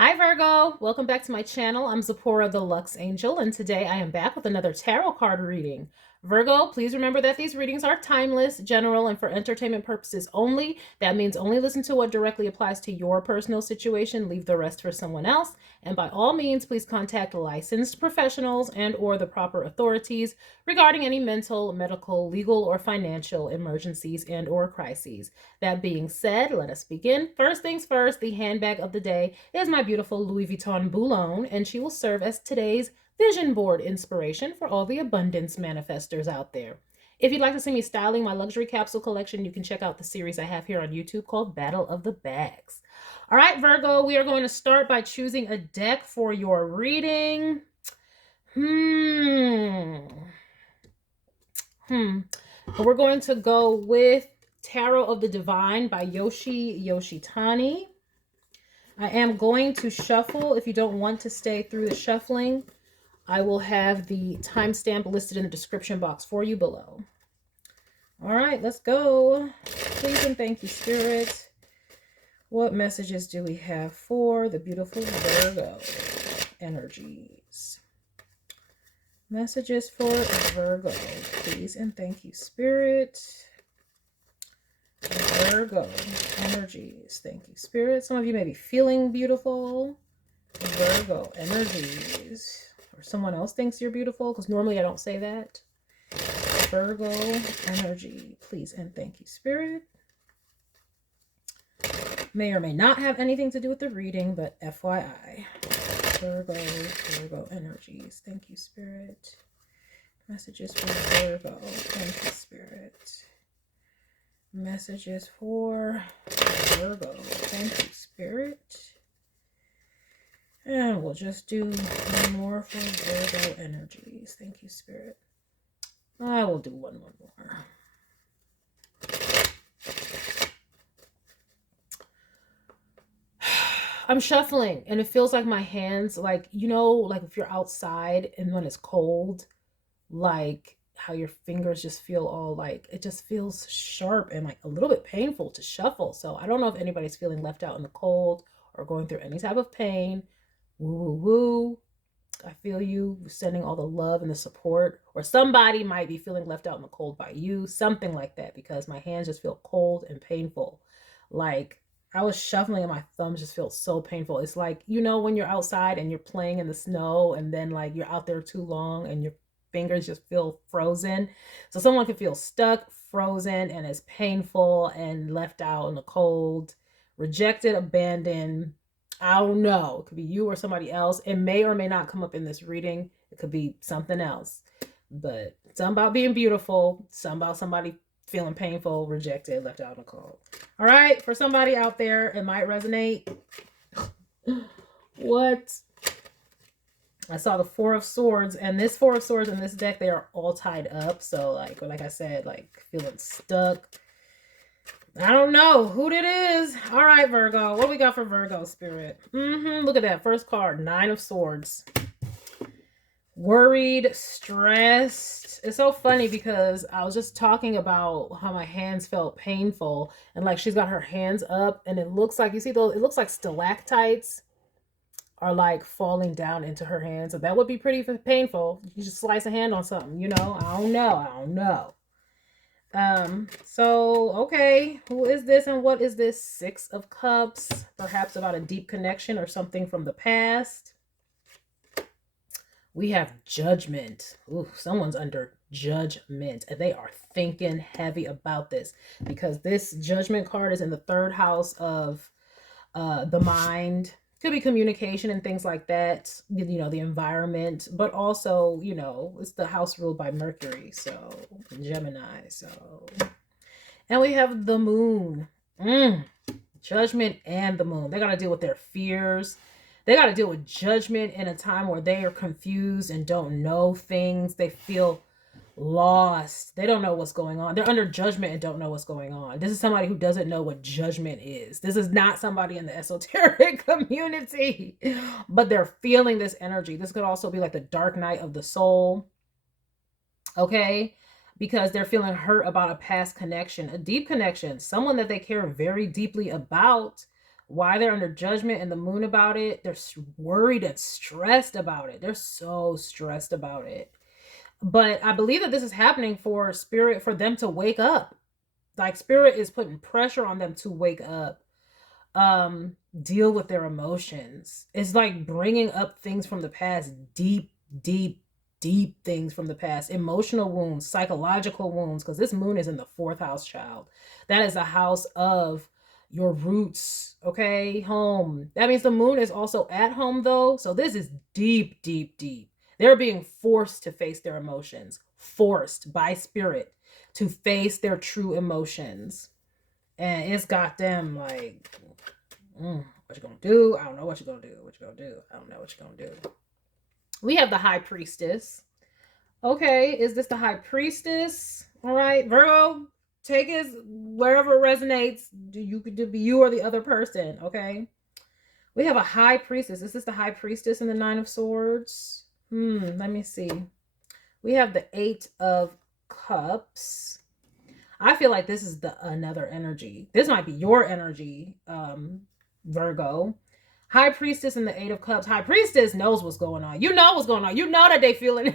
Hi Virgo, welcome back to my channel. I'm Zipporah the Lux Angel, and today I am back with another tarot card reading. Virgo, please remember that these readings are timeless, general, and for entertainment purposes only. That means only listen to what directly applies to your personal situation, leave the rest for someone else. And by all means, please contact licensed professionals and or the proper authorities regarding any mental, medical, legal, or financial emergencies and or crises. That being said, let us begin. First things first, the handbag of the day is my beautiful Louis Vuitton Boulogne, and she will serve as today's vision board inspiration for all the abundance manifestors out there. If you'd like to see me styling my luxury capsule collection, you can check out the series I have here on YouTube called Battle of the Bags. All right, Virgo, we are going to start by choosing a deck for your reading. We're going to go with Tarot of the Divine by Yoshitani. I am going to shuffle. If you don't want to stay through the shuffling, I will have the timestamp listed in the description box for you below. All right, let's go. Please and thank you, Spirit. What messages do we have for the beautiful Virgo energies? Messages for Virgo, please and thank you, Spirit. Virgo energies, thank you, Spirit. Some of you may be feeling beautiful. Virgo energies. Or someone else thinks you're beautiful, because normally I don't say that. Virgo energy, please and thank you, Spirit. May or may not have anything to do with the reading, but FYI. Virgo energies, thank you, Spirit. Messages for Virgo, thank you, Spirit. Messages for Virgo, thank you, Spirit. And we'll just do one more for Virgo energies. Thank you, Spirit. I will do one more. I'm shuffling and it feels like my hands, like, like if you're outside and when it's cold, like how your fingers just feel all like, it just feels sharp and like a little bit painful to shuffle. So I don't know if anybody's feeling left out in the cold or going through any type of pain. Woo, woo, woo. I feel you sending all the love and the support, or somebody might be feeling left out in the cold by you, something like that, because my hands just feel cold and painful. Like I was shuffling and my thumbs just feel so painful. It's like, when you're outside and you're playing in the snow and then like you're out there too long and your fingers just feel frozen. So someone can feel stuck, frozen, and it's painful and left out in the cold, rejected, abandoned. I don't know. It could be you or somebody else. It may or may not come up in this reading. It could be something else. But something about being beautiful, something about somebody feeling painful, rejected, left out in the cold. All right, for somebody out there, it might resonate. What? I saw the Four of Swords, and this Four of Swords in this deck, they are all tied up. So like I said, like feeling stuck. I don't know who it is. All right, Virgo. What we got for Virgo, Spirit? Look at that. First card, Nine of Swords. Worried, stressed. It's so funny because I was just talking about how my hands felt painful. And like she's got her hands up and it looks like, you see those, it looks like stalactites are like falling down into her hands. So that would be pretty painful. You just slice a hand on something, I don't know. So, okay, who is this and what is this? Six of Cups, perhaps about a deep connection or something from the past. We have Judgment. Ooh, someone's under judgment and they are thinking heavy about this because this Judgment card is in the third house of the mind. Could be communication and things like that, the environment, but also, it's the house ruled by Mercury, so Gemini, so. And we have the Moon. Judgment and the Moon. They got to deal with their fears. They got to deal with judgment in a time where they are confused and don't know things. They feel lost. They don't know what's going on. They're under judgment and don't know what's going on. This is somebody who doesn't know what judgment is. This is not somebody in the esoteric community, but they're feeling this energy. This could also be like the dark night of the soul. Okay. Because they're feeling hurt about a past connection, a deep connection, someone that they care very deeply about, why they're under judgment and the moon about it. They're worried and stressed about it. They're so stressed about it. But I believe that this is happening for spirit, for them to wake up. Like spirit is putting pressure on them to wake up, deal with their emotions. It's like bringing up things from the past, deep, deep, deep things from the past, emotional wounds, psychological wounds, because this moon is in the 4th house, child. That is a house of your roots, okay? Home. That means the moon is also at home, though. So this is deep, deep, deep. They're being forced to face their emotions, forced by spirit to face their true emotions. And it's got them like, what you gonna do? I don't know what you're gonna do. What you gonna do? I don't know what you're gonna do. We have the High Priestess. Okay, is this the High Priestess? All right, Virgo, take it wherever it resonates. You could be you or the other person, okay? We have a High Priestess. Is this the High Priestess in the 9 of Swords? Let me see. We have the 8 of Cups. I feel like this is another energy. This might be your energy, Virgo. High Priestess and the 8 of Cups. High Priestess knows what's going on. You know what's going on. You know that they feeling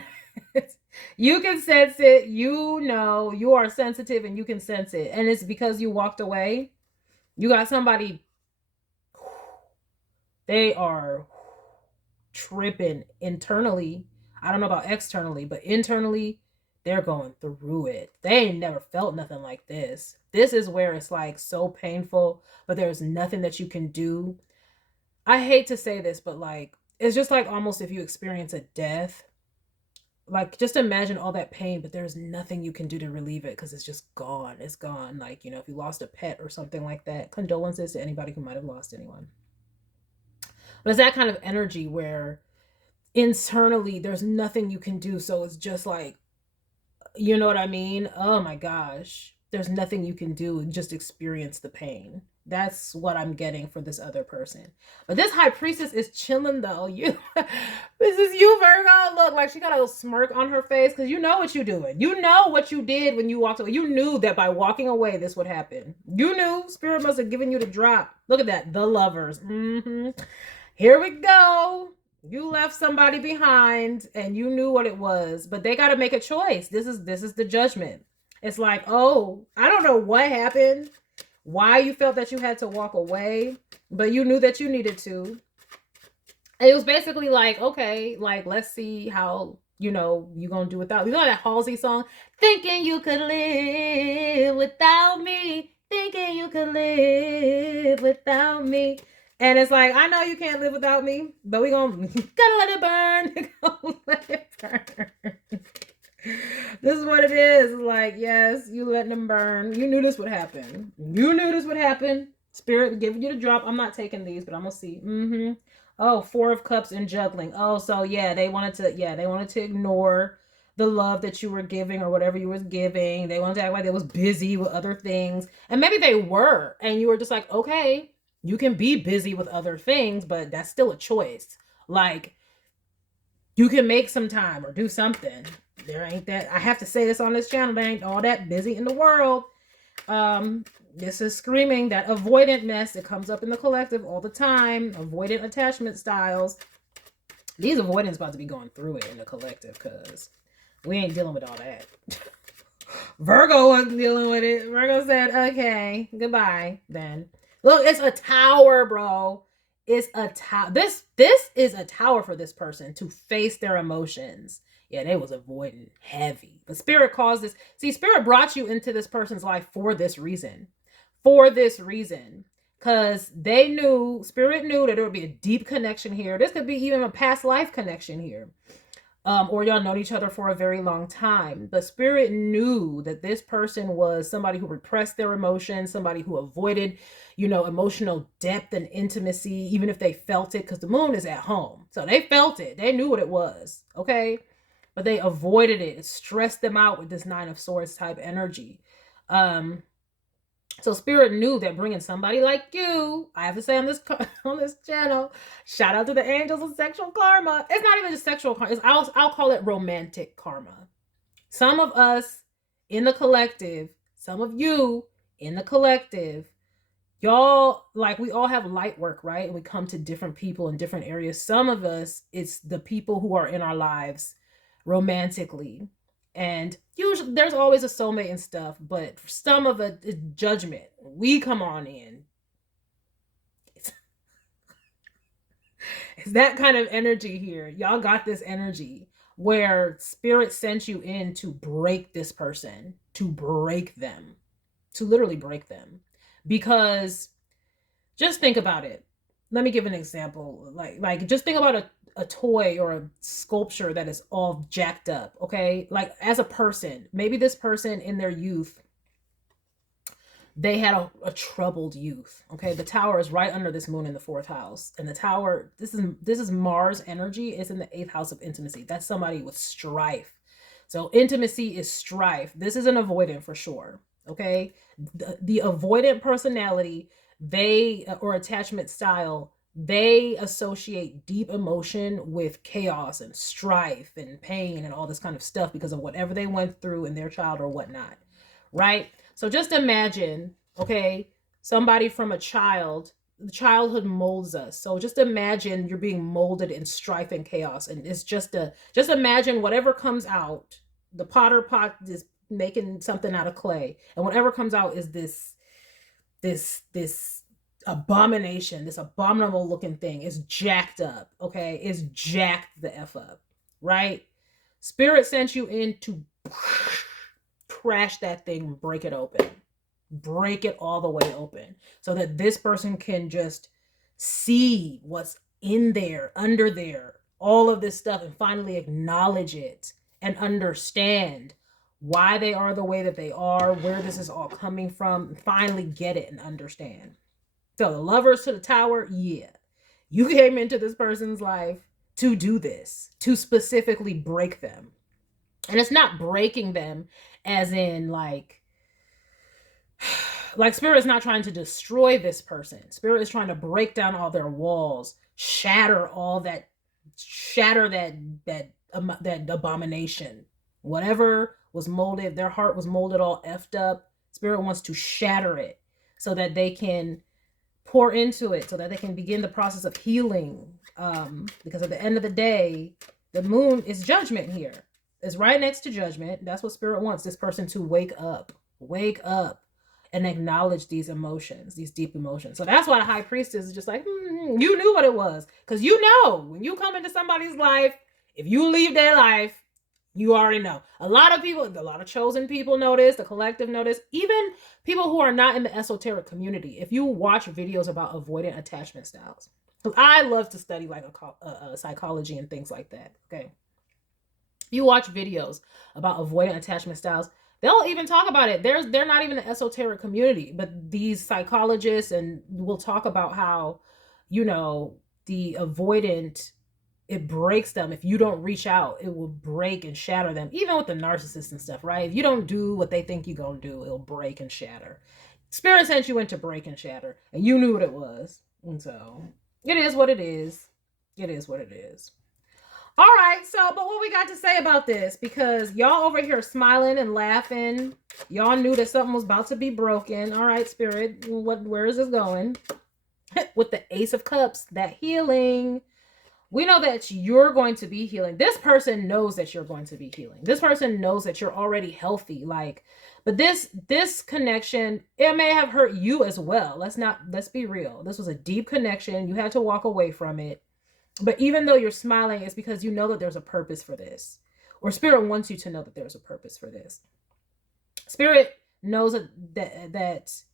it. You can sense it. You know, you are sensitive and you can sense it. And it's because you walked away. You got somebody, they are tripping internally. I don't know about externally, but internally, they're going through it. They ain't never felt nothing like this. This is where it's like so painful, but there's nothing that you can do. I hate to say this, but like, it's just like almost if you experience a death, like just imagine all that pain, but there's nothing you can do to relieve it because it's just gone. It's gone. Like, you know, if you lost a pet or something like that, condolences to anybody who might have lost anyone. But it's that kind of energy where internally there's nothing you can do. So it's just like, you know what I mean? Oh my gosh. There's nothing you can do and just experience the pain. That's what I'm getting for this other person. But this High Priestess is chilling though. You, this is you, Virgo. Look, like she got a little smirk on her face because you know what you're doing. You know what you did when you walked away. You knew that by walking away, this would happen. You knew. Spirit must have given you the drop. Look at that. The Lovers. Here we go. You left somebody behind and you knew what it was, but they got to make a choice. This is the judgment. It's like, oh, I don't know what happened, why you felt that you had to walk away, but you knew that you needed to. It was basically like, okay, like, let's see how, you know, you're going to do without. You know that Halsey song? Thinking you could live without me. Thinking you could live without me. And it's like, I know you can't live without me, but we gotta let it burn. Gonna let it burn. This is what it is. Like, yes, you letting them burn. You knew this would happen. You knew this would happen. Spirit giving you the drop. I'm not taking these, but I'm gonna see. Oh, 4 of Cups and juggling. Oh, so yeah, they wanted to ignore the love that you were giving or whatever you was giving. They wanted to act like they was busy with other things. And maybe they were, and you were just like, okay, you can be busy with other things, but that's still a choice. Like, you can make some time or do something. There ain't that, I have to say this on this channel, there ain't all that busy in the world. This is screaming that avoidantness. It comes up in the collective all the time. Avoidant attachment styles. These avoidants about to be going through it in the collective because we ain't dealing with all that. Virgo wasn't dealing with it. Virgo said, okay, goodbye then. Look, it's a tower, bro. It's a tower. This is a tower for this person to face their emotions. Yeah, they was avoiding heavy. But Spirit caused this. See, Spirit brought you into this person's life for this reason. For this reason. Because they knew, Spirit knew that there would be a deep connection here. This could be even a past life connection here. Or y'all known each other for a very long time. But Spirit knew that this person was somebody who repressed their emotions, somebody who avoided, you know, emotional depth and intimacy, even if they felt it, because the moon is at home. So they felt it. They knew what it was, okay? But they avoided it. It stressed them out with this 9 of Swords type energy. So Spirit knew that bringing somebody like you, I have to say on this channel, shout out to the angels of sexual karma. It's not even just sexual karma. I'll call it romantic karma. Some of us in the collective, some of you in the collective, y'all, like, we all have light work, right? And we come to different people in different areas. Some of us, it's the people who are in our lives romantically, and usually there's always a soulmate and stuff, but for some of it, it's judgment. We come on in. It's that kind of energy here. Y'all got this energy where spirit sent you in to break this person, to break them, to literally break them. Because just think about it. Let me give an example. Like just think about a toy or a sculpture that is all jacked up, okay? Like, as a person, maybe this person in their youth, they had a troubled youth. Okay, the tower is right under this moon in the fourth house, and the tower, this is Mars energy. It's in the eighth house of intimacy. That's somebody with strife. So intimacy is strife. This is an avoidant for sure. Okay, the avoidant personality, they, or attachment style, they associate deep emotion with chaos and strife and pain and all this kind of stuff because of whatever they went through in their child or whatnot, right? So just imagine, okay, somebody from a child, childhood molds us. So just imagine you're being molded in strife and chaos. And it's just imagine whatever comes out, the potter pot is making something out of clay. And whatever comes out is this abomination, this abominable looking thing is jacked up, okay? It's jacked the F up, right? Spirit sent you in to crash that thing, break it open, break it all the way open, so that this person can just see what's in there, under there, all of this stuff, and finally acknowledge it and understand why they are the way that they are, where this is all coming from, and finally get it and understand. So the lovers to the tower, yeah, you came into this person's life to do this, to specifically break them. And it's not breaking them as in like Spirit is not trying to destroy this person. Spirit is trying to break down all their walls, shatter that abomination. Whatever was molded, their heart was molded all effed up. Spirit wants to shatter it so that they can pour into it, so that they can begin the process of healing. Because at the end of the day, the moon is judgment here. It's right next to judgment. That's what Spirit wants this person to wake up and acknowledge these emotions, these deep emotions. So that's why the High Priestess is just like, you knew what it was. Because you know, when you come into somebody's life, if you leave their life, you already know. A lot of chosen people know this, the collective know this, even people who are not in the esoteric community. If you watch videos about avoidant attachment styles, because I love to study like a psychology and things like that, okay? You watch videos about avoidant attachment styles, they'll even talk about it. They're not even the esoteric community, but these psychologists and will talk about how, the avoidant, it breaks them. If you don't reach out, it will break and shatter them. Even with the narcissists and stuff, right? If you don't do what they think you're going to do, it'll break and shatter. Spirit sent you in to break and shatter, and you knew what it was. And so it is what it is. It is what it is. All right, but what we got to say about this? Because y'all over here smiling and laughing. Y'all knew that something was about to be broken. All right, Spirit, where is this going? With the Ace of Cups, that healing. We know that you're going to be healing. This person knows that you're going to be healing. This person knows that you're already healthy. But this connection, it may have hurt you as well. Let's be real. This was a deep connection. You had to walk away from it. But even though you're smiling, it's because you know that there's a purpose for this. Or Spirit wants you to know that there's a purpose for this. Spirit knows there's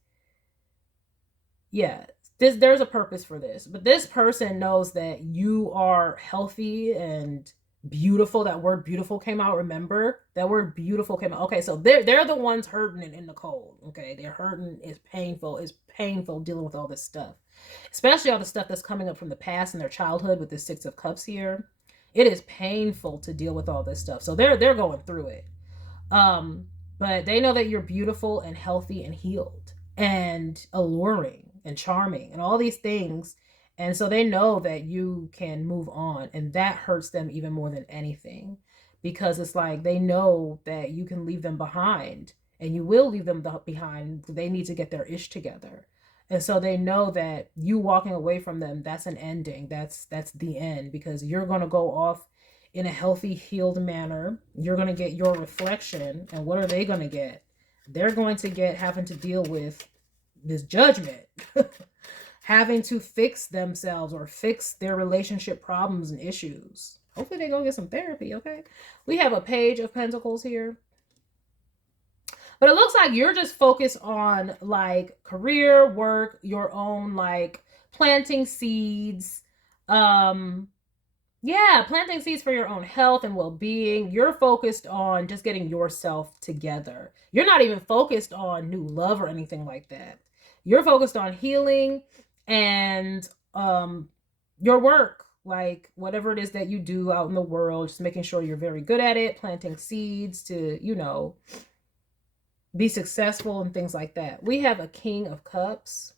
a purpose for this. But this person knows that you are healthy and beautiful. That word beautiful came out. Remember? That word beautiful came out. Okay, so they're the ones hurting in the cold. Okay, they're hurting. It's painful. It's painful dealing with all this stuff. Especially all the stuff that's coming up from the past and their childhood with the Six of Cups here. It is painful to deal with all this stuff. So they're going through it. But they know that you're beautiful and healthy and healed and alluring and charming and all these things. And so they know that you can move on, and that hurts them even more than anything, because it's like they know that you can leave them behind, and you will leave them behind. They need to get their ish together. And so they know that you walking away from them, that's an ending. That's the end, because you're going to go off in a healthy, healed manner. You're going to get your reflection. And what are they going to get? They're going to get having to deal with this judgment, having to fix themselves or fix their relationship problems and issues. Hopefully they're going to get some therapy, okay? We have a Page of Pentacles here. But it looks like you're just focused on like career, work, your own like planting seeds. Yeah, planting seeds for your own health and well-being. You're focused on just getting yourself together. You're not even focused on new love or anything like that. You're focused on healing and your work, like whatever it is that you do out in the world, just making sure you're very good at it, planting seeds to, you know, be successful and things like that. We have a King of Cups.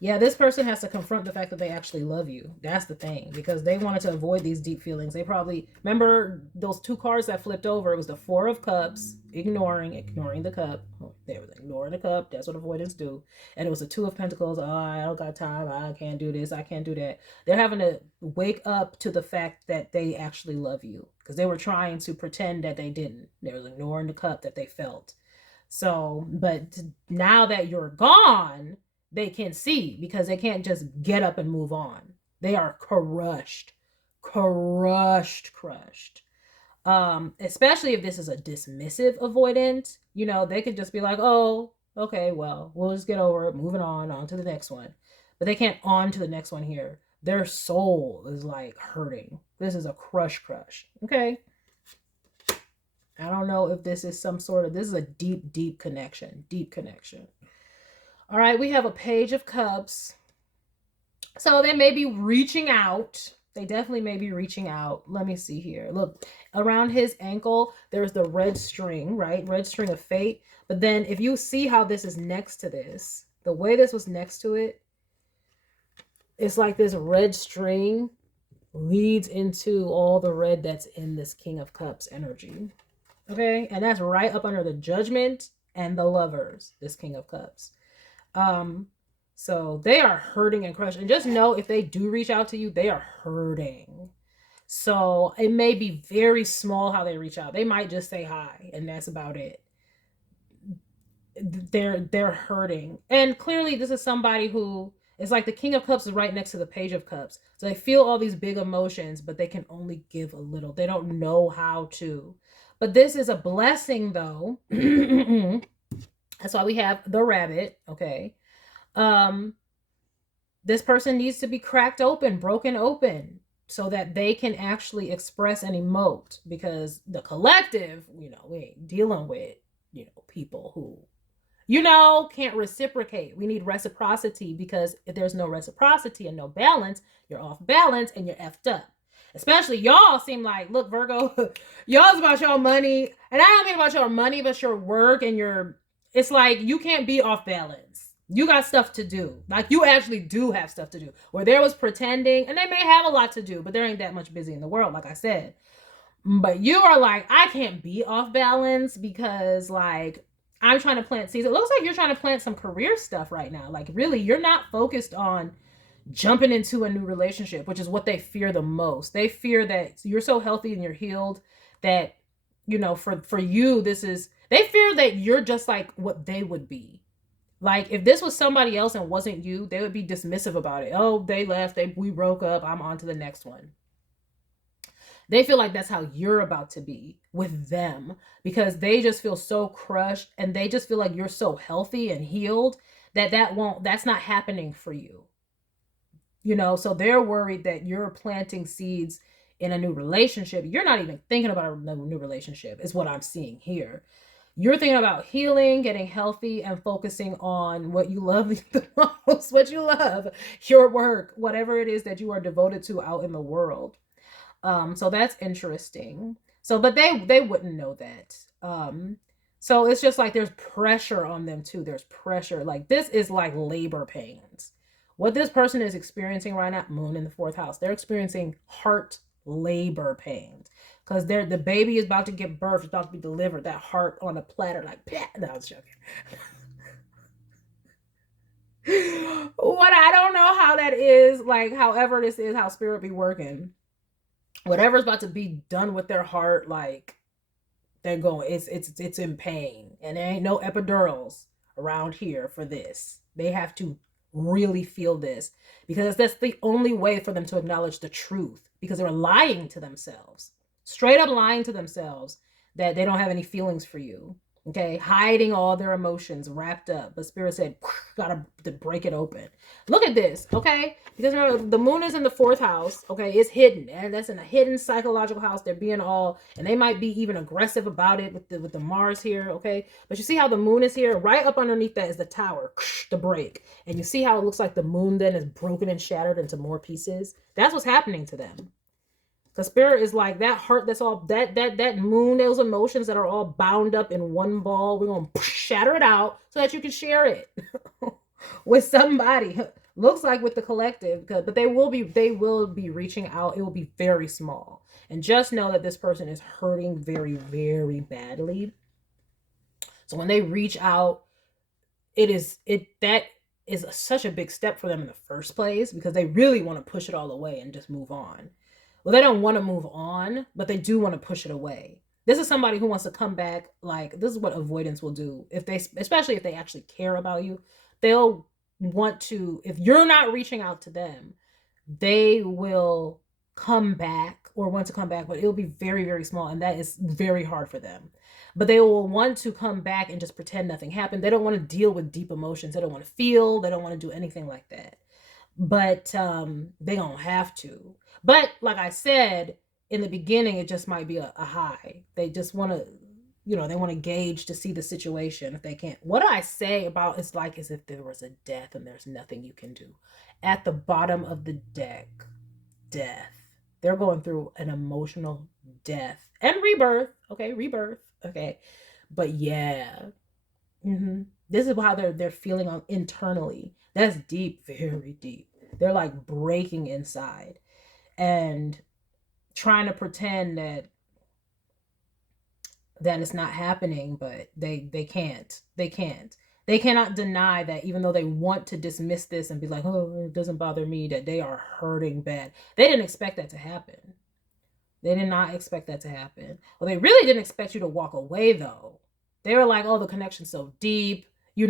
Yeah, this person has to confront the fact that they actually love you. That's the thing, because they wanted to avoid these deep feelings. They probably remember those two cards that flipped over. It was the Four of Cups, ignoring the cup. They were ignoring the cup. That's what avoidants do. And it was the Two of Pentacles. Oh, I don't got time. I can't do this. I can't do that. They're having to wake up to the fact that they actually love you, because they were trying to pretend that they didn't. They were ignoring the cup that they felt. So, but now that you're gone, they can see, because they can't just get up and move on. They are crushed. Especially if this is a dismissive avoidant, you know, they could just be like, oh, okay, well, we'll just get over it, moving on to the next one. But they can't on to the next one here. Their soul is like hurting. This is a crush. Okay. I don't know if this is some sort of, this is a deep connection. All right, we have a Page of Cups. So they may be reaching out. They definitely may be reaching out. Let me see here. Look, around his ankle, there's the red string, right? Red string of fate. But then if you see how this is next to this, the way this was next to it, it's like this red string leads into all the red that's in this King of Cups energy. Okay? And that's right up under the Judgment and the Lovers, this King of Cups. So they are hurting and crushed. And just know, if they do reach out to you, they are hurting. So it may be very small how they reach out. They might just say hi, and that's about it. They're hurting. And clearly this is somebody who, it's like the King of Cups is right next to the Page of Cups. So they feel all these big emotions, but they can only give a little. They don't know how to. But this is a blessing, though. That's why we have the rabbit, okay? This person needs to be cracked open, broken open, so that they can actually express and emote, because the collective, you know, we ain't dealing with, you know, people who, you know, can't reciprocate. We need reciprocity, because if there's no reciprocity and no balance, you're off balance and you're effed up. Especially y'all seem like, look, Virgo, y'all's about your money. And I don't mean about your money, but your work and your, it's like you can't be off balance. You got stuff to do. Like, you actually do have stuff to do. Where there was pretending, and they may have a lot to do, but there ain't that much busy in the world, like I said. But you are like, I can't be off balance, because like, I'm trying to plant seeds. It looks like you're trying to plant some career stuff right now. Like, really, you're not focused on jumping into a new relationship, which is what they fear the most. They fear that you're so healthy and you're healed that, you know, for you, this is, they fear that you're just like what they would be. Like, if this was somebody else and wasn't you, they would be dismissive about it. Oh, they left, we broke up, I'm on to the next one. They feel like that's how you're about to be with them, because they just feel so crushed, and they just feel like you're so healthy and healed that that's not happening for you. You know, so they're worried that you're planting seeds in a new relationship. You're not even thinking about a new relationship, is what I'm seeing here. You're thinking about healing, getting healthy, and focusing on what you love the most, what you love, your work, whatever it is that you are devoted to out in the world. So that's interesting. So, but they wouldn't know that. So it's just like there's pressure on them too. There's pressure. Like, this is like labor pains. What this person is experiencing right now, Moon in the 4th house, they're experiencing heart labor pains, because the baby is about to get birthed, it's about to be delivered. That heart on a platter, like, no, I was joking. What, I don't know how that is, like, however this is how spirit be working. Whatever's about to be done with their heart, like, they're going, it's in pain, and there ain't no epidurals around here for this. They have to really feel this, because that's the only way for them to acknowledge the truth, because they're lying to themselves, straight up lying to themselves, that they don't have any feelings for you. Okay, hiding all their emotions wrapped up. But spirit said, gotta break it open. Look at this, okay? Because remember, the moon is in the 4th house, okay? It's hidden, and that's in a hidden psychological house. They're being all, and they might be even aggressive about it with the Mars here, okay? But you see how the moon is here? Right up underneath that is the tower, the break. And you see how it looks like the moon then is broken and shattered into more pieces? That's what's happening to them. The spirit is like, that heart, that's all, that moon, those emotions that are all bound up in one ball, we're gonna shatter it out so that you can share it with somebody. Looks like with the collective, but they will be reaching out. It will be very small, and just know that this person is hurting very, very badly. So when they reach out, that is such a big step for them in the first place, because they really want to push it all away and just move on. Well, they don't want to move on, but they do want to push it away. This is somebody who wants to come back. Like, this is what avoidance will do. If they, especially if they actually care about you, they'll want to, if you're not reaching out to them, they will come back or want to come back, but it'll be very, very small. And that is very hard for them. But they will want to come back and just pretend nothing happened. They don't want to deal with deep emotions. They don't want to feel. They don't want to do anything like that. But they don't have to. But like I said in the beginning, it just might be a high. They just want to, they want to gauge to see the situation if they can't. What do I say about, it's like as if there was a death and there's nothing you can do. At the bottom of the deck, death. They're going through an emotional death and rebirth. Okay, rebirth. Okay, but yeah, this is how they're feeling on internally. That's deep, very deep. They're like breaking inside and trying to pretend that it's not happening, but they can't. They cannot deny that, even though they want to dismiss this and be like, oh, it doesn't bother me, that they are hurting bad. They didn't expect that to happen. They did not expect that to happen. Well, they really didn't expect you to walk away, though. They were like, oh, the connection's so deep, they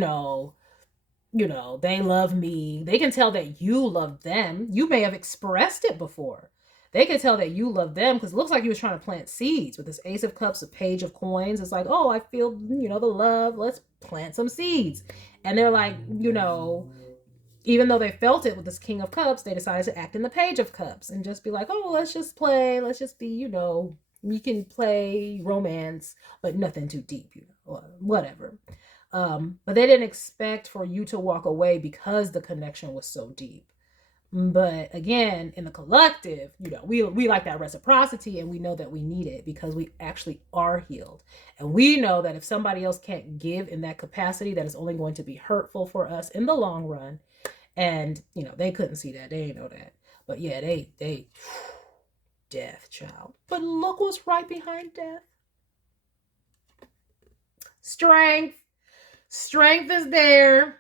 love me. They can tell that you love them. You may have expressed it before. They can tell that you love them, because it looks like you was trying to plant seeds with this Ace of Cups, a Page of Coins. It's like, oh, I feel, the love. Let's plant some seeds. And they're like, even though they felt it with this King of Cups, they decided to act in the Page of Cups and just be like, oh, let's just play. Let's just be, we can play romance, but nothing too deep, whatever. But they didn't expect for you to walk away because the connection was so deep. But again, in the collective, we like that reciprocity, and we know that we need it because we actually are healed. And we know that if somebody else can't give in that capacity, that is only going to be hurtful for us in the long run. And, they couldn't see that. They didn't know that. But yeah, they death, child. But look what's right behind death. Strength. Strength is there.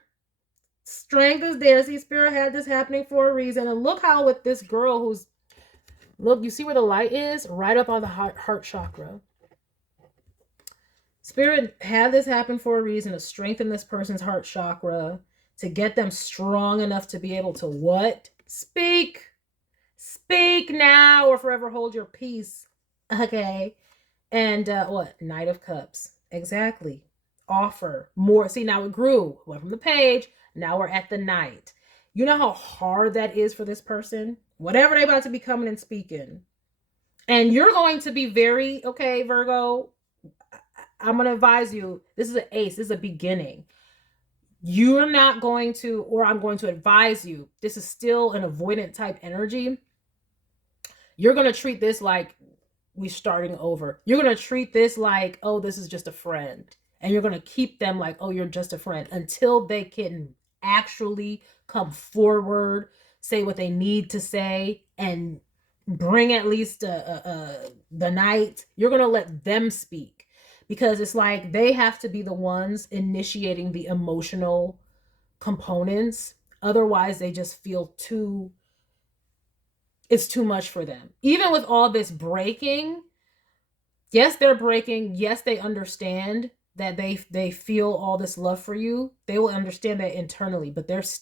Strength is there. See, spirit had this happening for a reason. And look how with this girl you see where the light is? Right up on the heart chakra. Spirit had this happen for a reason, to strengthen this person's heart chakra, to get them strong enough to be able to what? Speak. Speak now or forever hold your peace. Okay. And what? Knight of Cups. Exactly. Offer more. See, now it grew. Went from the Page. Now we're at the Knight. You know how hard that is for this person? Whatever they're about to be coming and speaking. And you're going to be very, okay, Virgo, I'm going to advise you. This is an ace. This is a beginning. You're not going to, or I'm going to advise you, this is still an avoidant type energy. You're going to treat this like we're starting over. You're going to treat this like, oh, this is just a friend. And you're going to keep them like, oh, you're just a friend, until they can actually come forward, say what they need to say, and bring at least the Knight. You're going to let them speak, because it's like they have to be the ones initiating the emotional components. Otherwise, they just feel it's too much for them. Even with all this breaking, yes, they're breaking. Yes, they understand that they feel all this love for you. They will understand that internally, but there's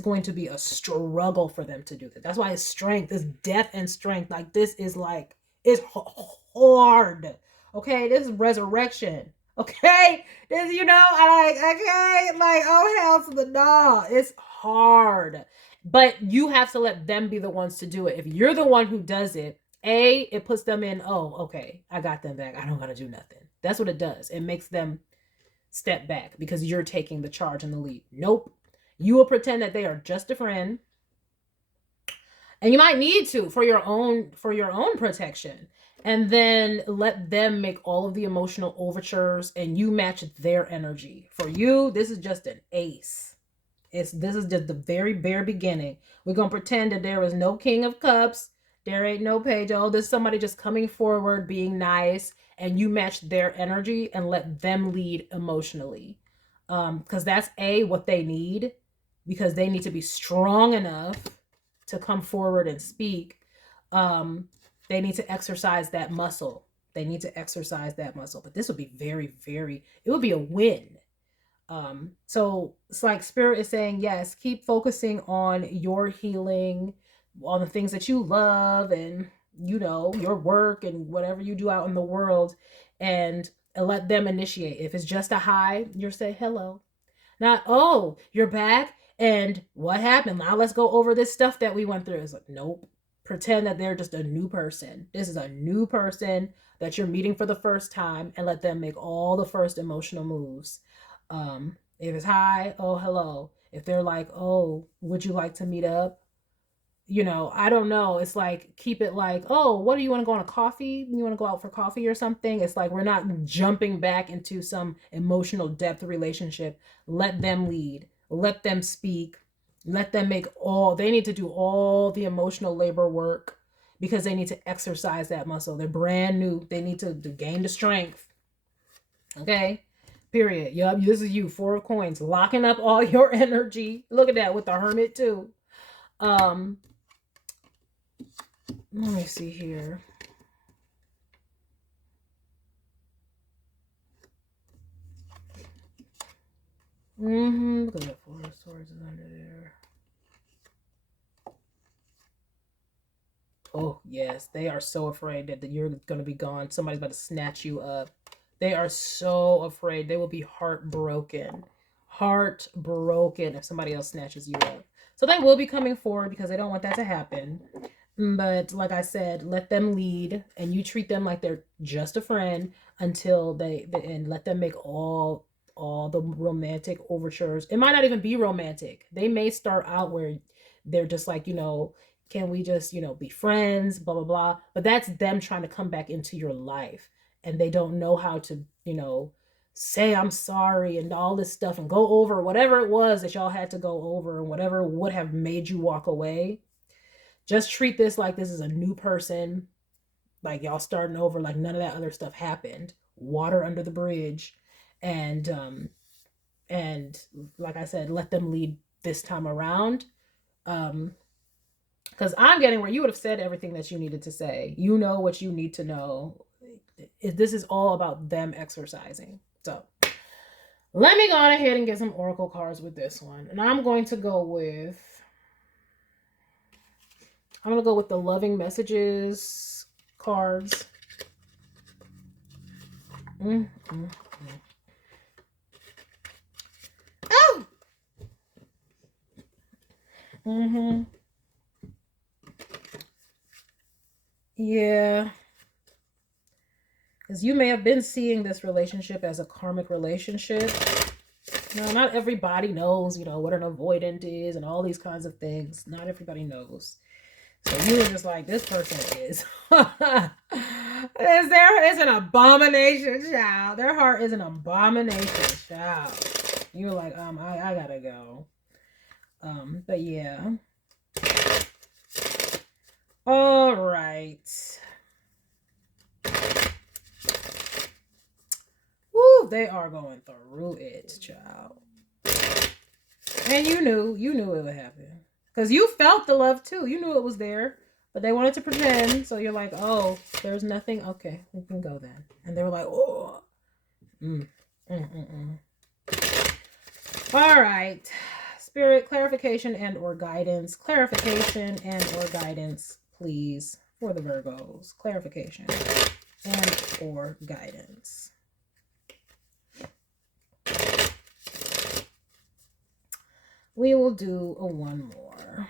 going to be a struggle for them to do that. That's why it's strength, it's depth and strength. Like this is like, it's hard. Okay, this is resurrection. Okay, this, like, oh hell to the no. It's hard, but you have to let them be the ones to do it. If you're the one who does it, it puts them in, oh, okay, I got them back. I don't gotta do nothing. That's what it does. It makes them step back because you're taking the charge and the lead. Nope. You will pretend that they are just a friend. And you might need to for your own protection. And then let them make all of the emotional overtures and you match their energy. For you, this is just an ace. This is just the very bare beginning. We're gonna pretend that there is no King of Cups. There ain't no page. Oh, there's somebody just coming forward, being nice, and you match their energy and let them lead emotionally. Because that's what they need, because they need to be strong enough to come forward and speak. They need to exercise that muscle. But this would be very, very, it would be a win. So it's like Spirit is saying, yes, keep focusing on your healing, on the things that you love, and your work and whatever you do out in the world, and let them initiate. If it's just a hi, you're say hello. Not, oh, you're back and what happened? Now let's go over this stuff that we went through. It's like, nope. Pretend that they're just a new person. This is a new person that you're meeting for the first time, and let them make all the first emotional moves. If it's hi, oh, hello. If they're like, oh, would you like to meet up? I don't know. It's like, keep it like, oh, what do you want to go on a coffee? You want to go out for coffee or something? It's like, we're not jumping back into some emotional depth relationship. Let them lead. Let them speak. Let them they need to do all the emotional labor work because they need to exercise that muscle. They're brand new. They need to gain the strength. Okay. Period. Yup. This is you. 4 of Coins. Locking up all your energy. Look at that with the Hermit too. Let me see here. Look at that 4 of Swords is under there. Oh, yes. They are so afraid that you're going to be gone. Somebody's about to snatch you up. They are so afraid. They will be heartbroken. Heartbroken if somebody else snatches you up. So they will be coming forward because they don't want that to happen. But like I said, let them lead, and you treat them like they're just a friend until and let them make all the romantic overtures. It might not even be romantic. They may start out where they're just like, can we just, be friends, blah, blah, blah. But that's them trying to come back into your life. And they don't know how to, say I'm sorry and all this stuff and go over whatever it was that y'all had to go over and whatever would have made you walk away. Just treat this like this is a new person, like y'all starting over, like none of that other stuff happened. Water under the bridge. And like I said, let them lead this time around. Because I'm getting where you would have said everything that you needed to say. You know what you need to know. This is all about them exercising. So let me go on ahead and get some oracle cards with this one. And I'm going to go with the loving messages cards. Oh! Yeah. Because you may have been seeing this relationship as a karmic relationship. Not everybody knows, what an avoidant is and all these kinds of things. Not everybody knows. So you were just like, this person is. There is an abomination, child. Their heart is an abomination, child. You were like, I gotta go. But yeah. All right. Woo, they are going through it, child. And you knew it would happen. Because you felt the love too. You knew it was there. But they wanted to pretend. So you're like, oh, there's nothing. Okay, we can go then. And they were like, oh. All right. Spirit, clarification and or guidance. Clarification and or guidance, please, for the Virgos. Clarification and or guidance. We will do a one more.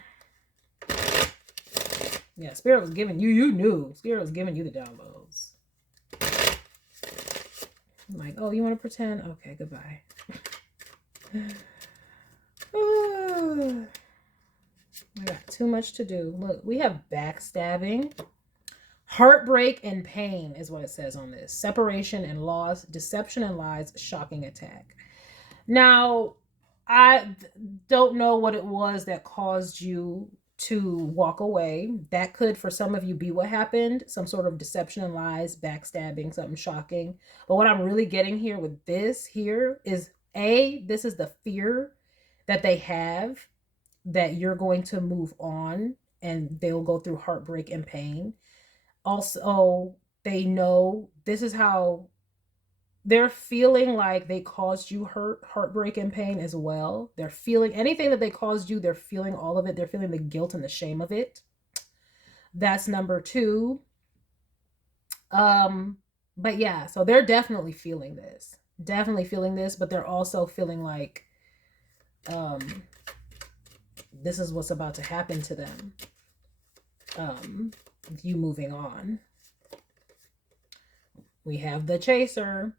Yeah, Spirit was giving you, you knew. Spirit was giving you the downloads. I'm like, oh, you want to pretend? Okay, goodbye. I got too much to do. Look, we have backstabbing. Heartbreak and pain is what it says on this. Separation and loss, deception and lies, shocking attack. Now, I don't know what it was that caused you to walk away. That could, for some of you, be what happened. Some sort of deception and lies, backstabbing, something shocking. But what I'm really getting here with this here is, this is the fear that they have that you're going to move on and they'll go through heartbreak and pain. Also, they know this is how they're feeling like they caused you heartbreak and pain as well. They're feeling anything that they caused you, they're feeling all of it. They're feeling the guilt and the shame of it. That's number two. But yeah, so they're definitely feeling this. Definitely feeling this, but they're also feeling like this is what's about to happen to them. You moving on. We have the chaser.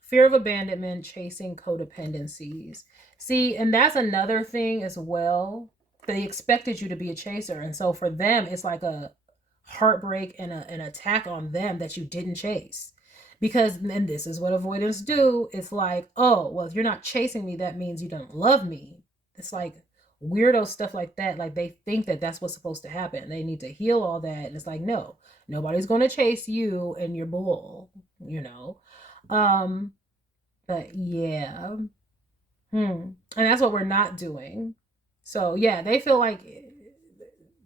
Fear of abandonment, chasing codependencies. See, and that's another thing as well. They expected you to be a chaser. And so for them, it's like a heartbreak and an attack on them that you didn't chase. Because, and this is what avoidants do. It's like, oh, well, if you're not chasing me, that means you don't love me. It's like weirdo stuff like that. Like they think that that's what's supposed to happen. They need to heal all that. And it's like, no, nobody's going to chase you and your bull, you know? But yeah. And that's what we're not doing. So yeah, they feel like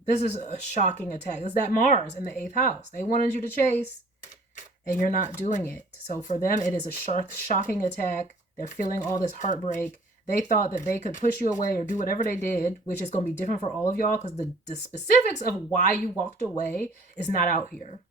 this is a shocking attack. It's that Mars in the 8th house. They wanted you to chase and you're not doing it. So for them, it is a shocking attack. They're feeling all this heartbreak. They thought that they could push you away or do whatever they did, which is going to be different for all of y'all because the specifics of why you walked away is not out here.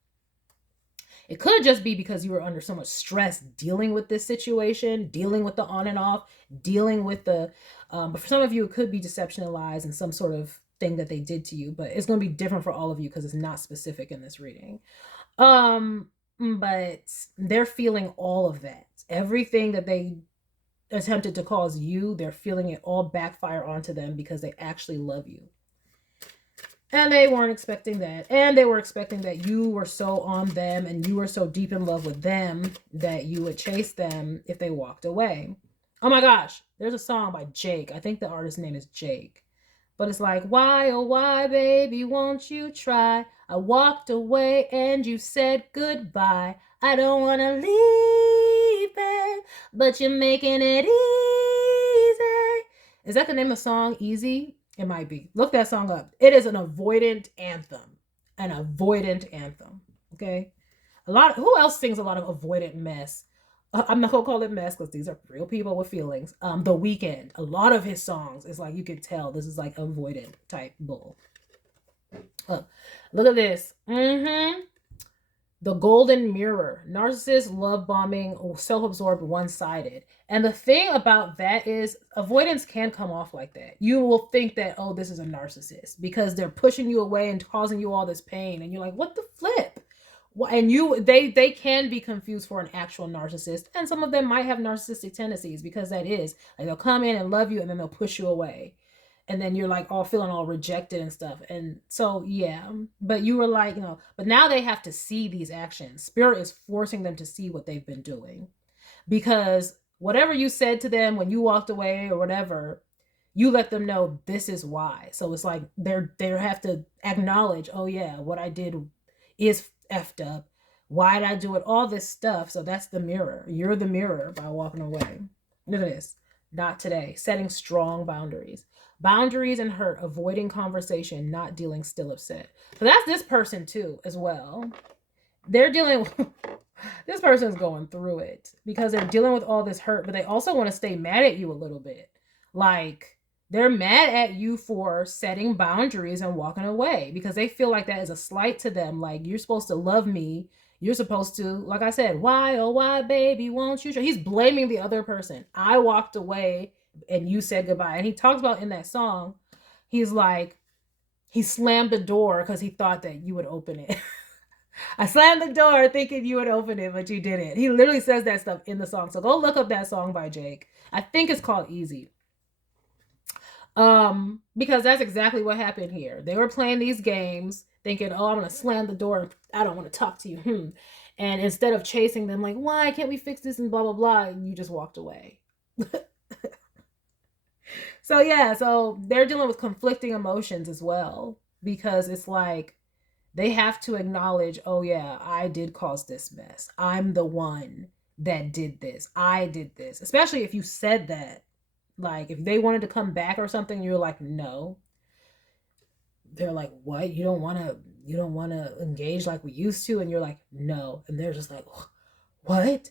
It could just be because you were under so much stress dealing with this situation, dealing with the on and off, dealing with the, but for some of you, it could be deception and lies and some sort of thing that they did to you, but it's going to be different for all of you because it's not specific in this reading. But they're feeling all of that. Everything that they attempted to cause you, they're feeling it all backfire onto them because they actually love you. And they weren't expecting that. And they were expecting that you were so on them and you were so deep in love with them that you would chase them if they walked away. Oh my gosh, there's a song by Jake. I think the artist's name is Jake. But it's like, why, oh why, baby, won't you try? I walked away and you said goodbye. I don't want to leave, babe, but you're making it easy. Is that the name of the song, Easy? It might be. Look that song up. It is an avoidant anthem. An avoidant anthem. Okay? Who else sings a lot of avoidant mess? I'm not gonna call it mess because these are real people with feelings. The Weeknd. A lot of his songs is like, you could tell this is like avoidant type bull. Look at this. The golden mirror. Narcissist, love bombing, self-absorbed, one-sided. And the thing about that is avoidance can come off like that. You will think that, oh, this is a narcissist because they're pushing you away and causing you all this pain. And you're like, what the flip? And they can be confused for an actual narcissist. And some of them might have narcissistic tendencies because that is, like, they'll come in and love you and then they'll push you away. And then you're like all feeling all rejected and stuff. And so, yeah, but you were like, but now they have to see these actions. Spirit is forcing them to see what they've been doing because whatever you said to them when you walked away or whatever, you let them know this is why. So it's like they have to acknowledge, oh yeah, what I did is effed up. Why did I do it? All this stuff. So that's the mirror. You're the mirror by walking away. Look at this. Not today. Setting strong boundaries. Boundaries and hurt, avoiding conversation, not dealing, still upset. So that's this person too, as well. They're dealing with, this person's going through it because they're dealing with all this hurt, but they also want to stay mad at you a little bit. Like, they're mad at you for setting boundaries and walking away because they feel like that is a slight to them. Like, you're supposed to love me. You're supposed to, like I said, why, oh, why, baby, won't you? He's blaming the other person. I walked away and you said goodbye. And he talks about in that song, he's like, he slammed the door because he thought that you would open it. I slammed the door thinking you would open it, but you didn't. He literally says that stuff in the song. So go look up that song by Jake. I think it's called Easy. Because that's exactly what happened here. They were playing these games thinking, oh, I'm going to slam the door. I don't want to talk to you. And instead of chasing them, like, why can't we fix this and blah, blah, blah, you just walked away. So yeah, so they're dealing with conflicting emotions as well, because it's like they have to acknowledge, oh yeah, I did cause this mess. I'm the one that did this. I did this. Especially if you said that. Like, if they wanted to come back or something, you're like, no. They're like, what? You don't want to engage like we used to? And you're like, no. And they're just like, what?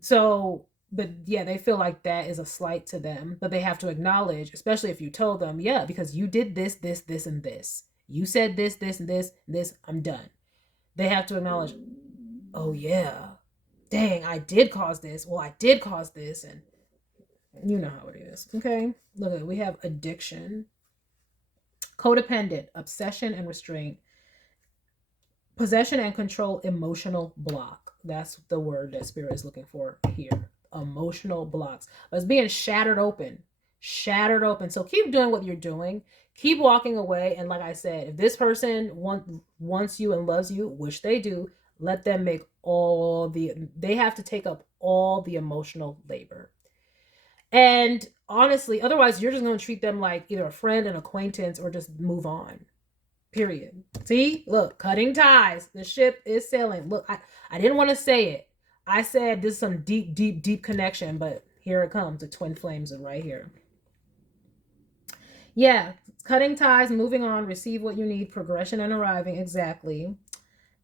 So, but yeah, they feel like that is a slight to them, but they have to acknowledge, especially if you told them, yeah, because you did this, this, this, and this. You said this, this, and this, I'm done. They have to acknowledge, oh yeah, dang, I did cause this. Well, I did cause this. And you know how it is. Okay. Look, we have addiction, codependent, obsession and restraint, possession and control, emotional block. That's the word that Spirit is looking for here. Emotional blocks. It's being shattered open. Shattered open. So keep doing what you're doing. Keep walking away. And like I said, if this person wants you and loves you, which they do, let them make they have to take up all the emotional labor. And honestly, otherwise you're just going to treat them like either a friend, an acquaintance, or just move on. Period. See, look, cutting ties. The ship is sailing. Look, I didn't want to say it. I said this is some deep, deep, deep connection, but here it comes. The twin flames are right here. Yeah, cutting ties, moving on, receive what you need, progression and arriving. Exactly.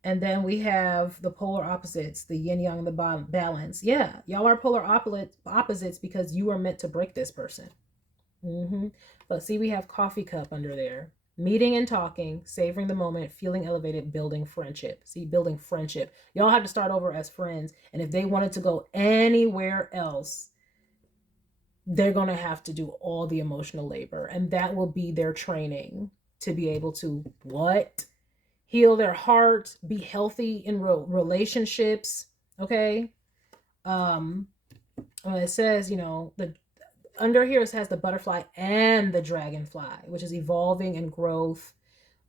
And then we have the polar opposites, the yin yang, the balance. Yeah, y'all are polar opposites because you were meant to break this person. But see, we have coffee cup under there. Meeting and talking, savoring the moment, feeling elevated, building friendship. See, building friendship. Y'all have to start over as friends. And if they wanted to go anywhere else, they're going to have to do all the emotional labor. And that will be their training to be able to what? Heal their heart, be healthy in relationships. Okay. It says, the under here it has the butterfly and the dragonfly, which is evolving and growth,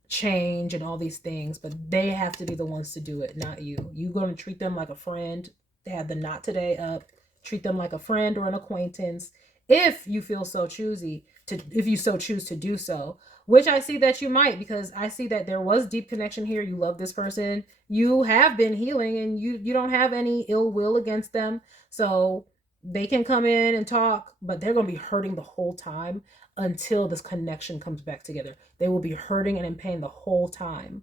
change, and all these things. But they have to be the ones to do it, not you. You're going to treat them like a friend. They have the not today up. Treat them like a friend or an acquaintance, if you feel so choosy to, if you so choose to do so. Which I see that you might, because I see that there was deep connection here. You love this person. You have been healing, and you don't have any ill will against them. So they can come in and talk, but they're going to be hurting the whole time until this connection comes back together. They will be hurting and in pain the whole time.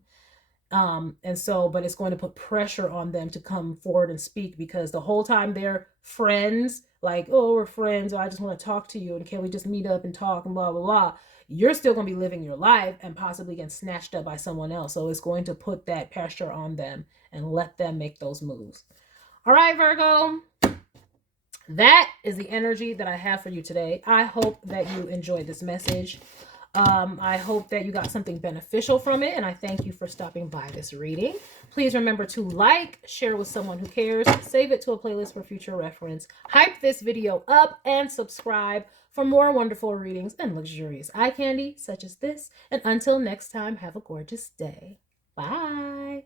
And so, but it's going to put pressure on them to come forward and speak, because the whole time they're friends, like, oh, we're friends, or I just want to talk to you, and can we just meet up and talk and blah, blah, blah. You're still going to be living your life and possibly getting snatched up by someone else. So it's going to put that pressure on them and let them make those moves. All right, Virgo. That is the energy that I have for you today. I hope that you enjoyed this message. I hope that you got something beneficial from it, and I thank you for stopping by this reading. Please remember to like, share with someone who cares, save it to a playlist for future reference, hype this video up, and subscribe for more wonderful readings and luxurious eye candy such as this. And until next time, have a gorgeous day. Bye.